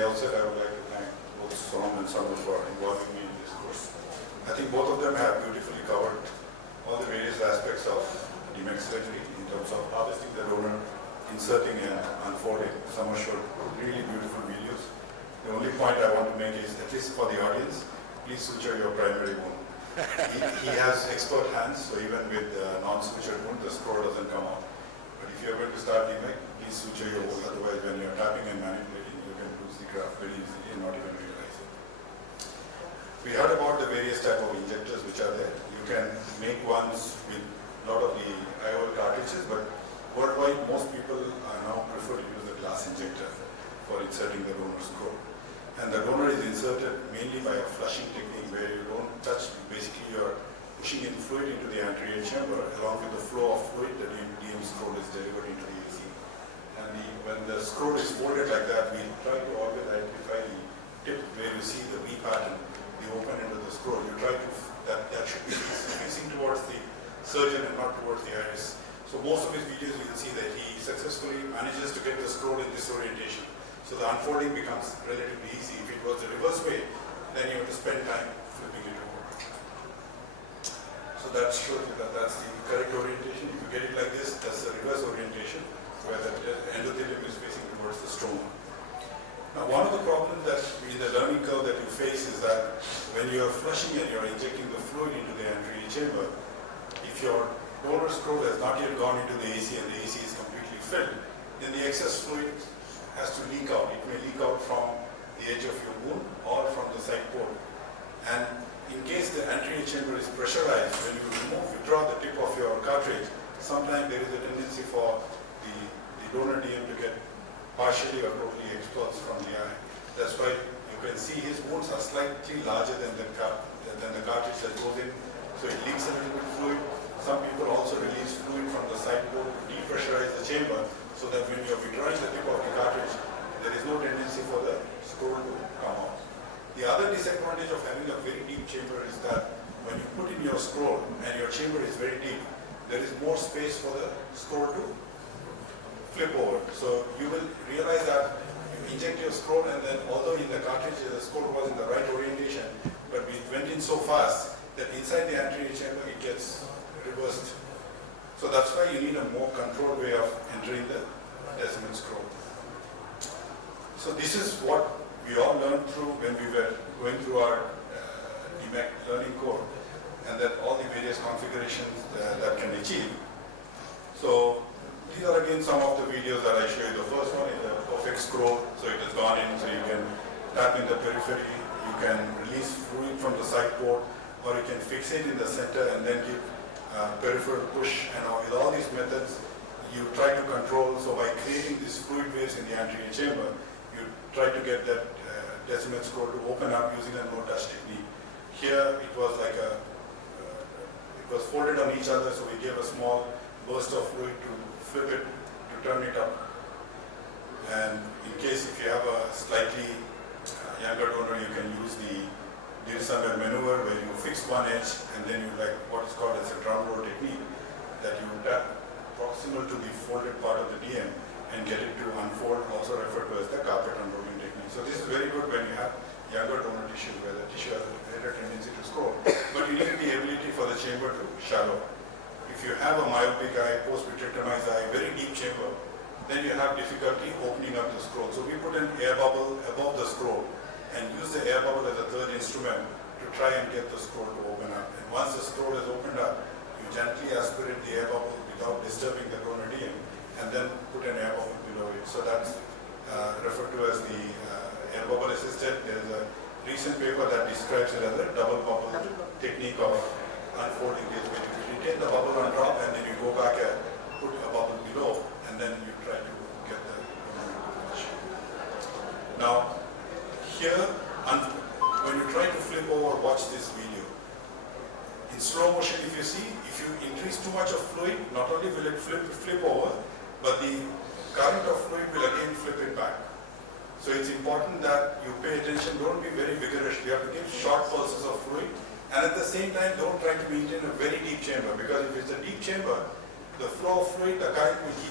the outset, I would like to thank both Som and Samu for involving me in this course. I think both of them have beautifully covered all the various aspects of DMEK surgery in terms of harvesting the donor, inserting and unfolding. Some showed really beautiful videos. The only point I want to make is, at least for the audience, please suture your primary wound. He has expert hands, so even with non-sutured wound, the scroll doesn't come out. But if you're going to start DMEK, please suture your wound. Otherwise, when you're tapping and manipulating, you can lose the graft very easily and not even realize it. We heard about the various type of injectors which are there. You can make ones with a lot of the IOL cartridges, but worldwide, most people now prefer to use the glass injector for inserting the donor scroll. And the donor is inserted mainly by a flushing technique where you don't touch, basically you're pushing in fluid into the anterior chamber. Along with the flow of fluid, the DM scroll is delivered into the AC. And when the scroll is folded like that, we try to always identify the tip where you see the V pattern, the open end of the scroll. You try to, that should be facing towards the surgeon and not towards the iris. So most of his videos you will see that he successfully manages to get the scroll in this orientation. So the unfolding becomes relatively easy. If it was the reverse way, then you have to spend time flipping it over. So that shows you that that's the correct orientation. If you get it like this, that's the reverse orientation, where the endothelium is facing towards the stroma. Now, one of the problems that in the learning curve that you face is that when you are flushing and you are injecting the fluid into the anterior chamber, if your donor scroll has not yet gone into the AC and the AC is completely filled, then the excess fluid has to leak out. It may leak out from the edge of your wound or from the side port. And in case the anterior chamber is pressurized, when you withdraw the tip of your cartridge, sometimes there is a tendency for the donor DM to get partially or totally expulsed from the eye. That's why you can see his wounds are slightly larger than the cartridge that goes in, so it leaks a little bit fluid. Some people also release fluid from the side port to depressurize the chamber, so that when you're withdrawing the tip of the cartridge, there is no tendency for the scroll to come out. The other disadvantage of having a very deep chamber is that when you put in your scroll and your chamber is very deep, there is more space for the scroll to flip over. So you will realize that you inject your scroll, and then although in the cartridge the scroll was in the right orientation, but we went in so fast that inside the anterior chamber it gets reversed. So that's why you need a more controlled way of entering the decimal scroll. So this is what we all learned through when we were going through our DMEK learning core, and that all the various configurations that can achieve. So these are again some of the videos that I show you. The first one is a perfect scroll, so it has gone in, so you can tap in the periphery, you can release fluid from the side port, or you can fix it in the center and then give peripheral push. And with all these methods, you try to control. So by creating these fluid waves in the anterior chamber, you try to get that decimal scroll to open up using a no-touch technique. Here it was like it was folded on each other, so we gave a small burst of fluid to flip it, to turn it up. And in case if you have a slightly younger donor, you can use the Dirsamer maneuver where you fix one edge and then you like what is called as a drum roll technique, that you tap proximal to the folded part of the DM and get it to unfold, also referred to as the carpet unrolling technique. So this is very good when you have younger donor tissue where the tissue has a greater tendency to scroll, but you need the ability for the chamber to shallow. If you have a myopic eye, post-vitrectomized eye, very deep chamber, then you have difficulty opening up the scroll. So we put an air bubble above the scroll and use the air bubble as a third instrument to try and get the scroll to open up. And once the scroll is opened up, you gently aspirate the air bubble without disturbing the donor DM, and then put an air bubble below it. So that's referred to as the air bubble assisted. There is a recent paper that describes it as a double bubble technique of unfolding this, where you retain the bubble on top and then you go back and put a bubble below, and then you try to get the donor to push. Now, here, when you try to flip over, watch this video. In slow motion, if you see, if you increase too much of fluid, not only will it flip over, but the current of fluid will again flip it back. So it's important that you pay attention, don't be very vigorous. You have to give short pulses of fluid, and at the same time, don't try to maintain a very deep chamber, because if it's a deep chamber, the flow of fluid, the current will keep